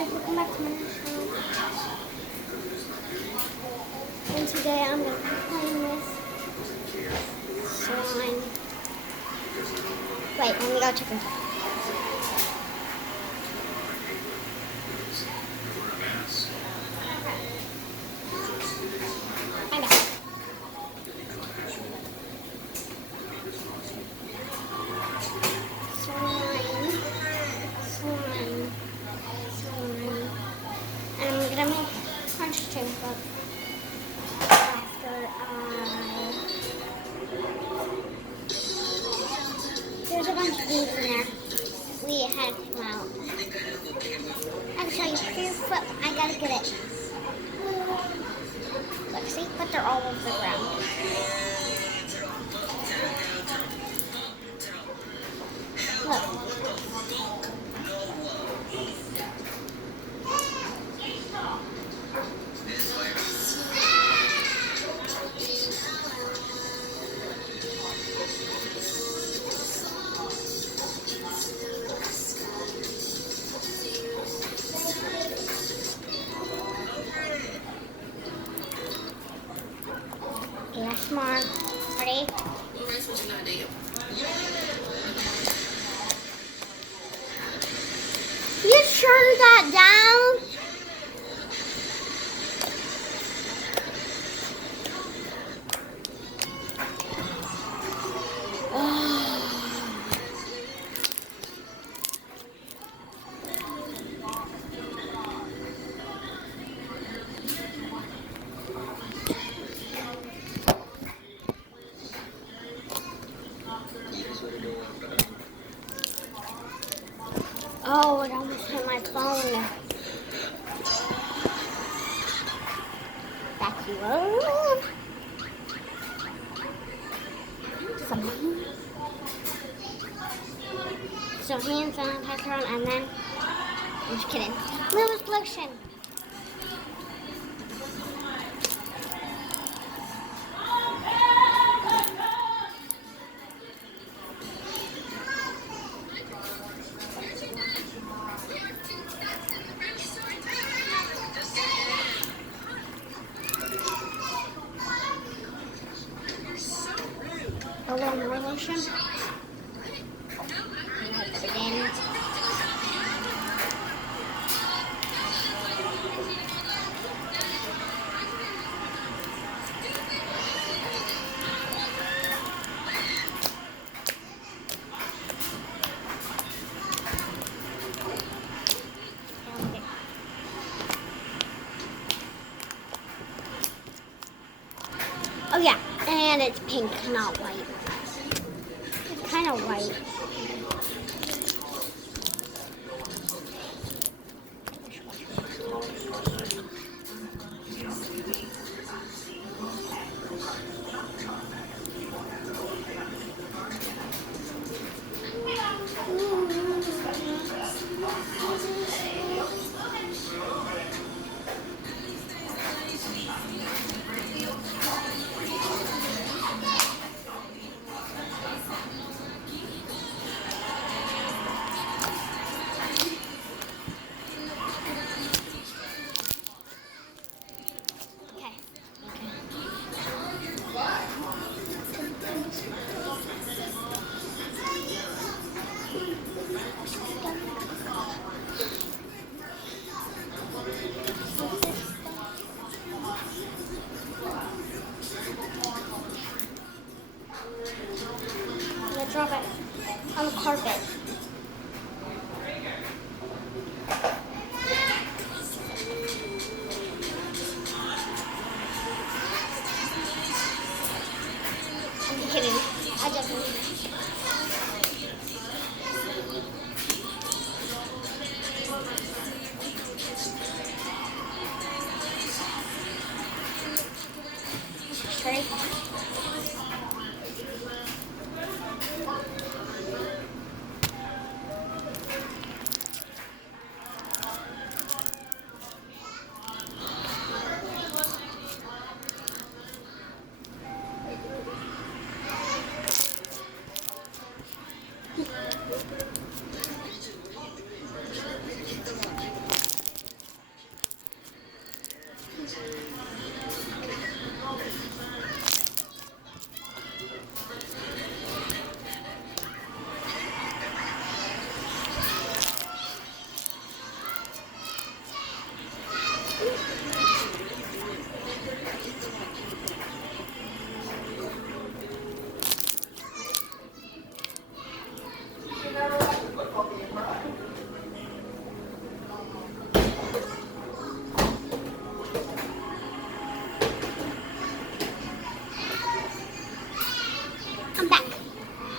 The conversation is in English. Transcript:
guys, welcome back to my channel. And today I'm going to be playing with slime. Wait, let me go check it out. I'm back. And I'm gonna make crunch chip after there's a bunch of beans in there. We had to come out. I can show you proof, but I gotta get it. Look, see? But they're all over the ground. Look. Yes, Mom. Ready? You turn that down? Oh, it almost hit my phone. Back you up. So hand sanitizer on, and then I'm just kidding. Lose lotion. A little more lotion. And I put it in. Oh yeah, and it's pink, not white. It's kind of white.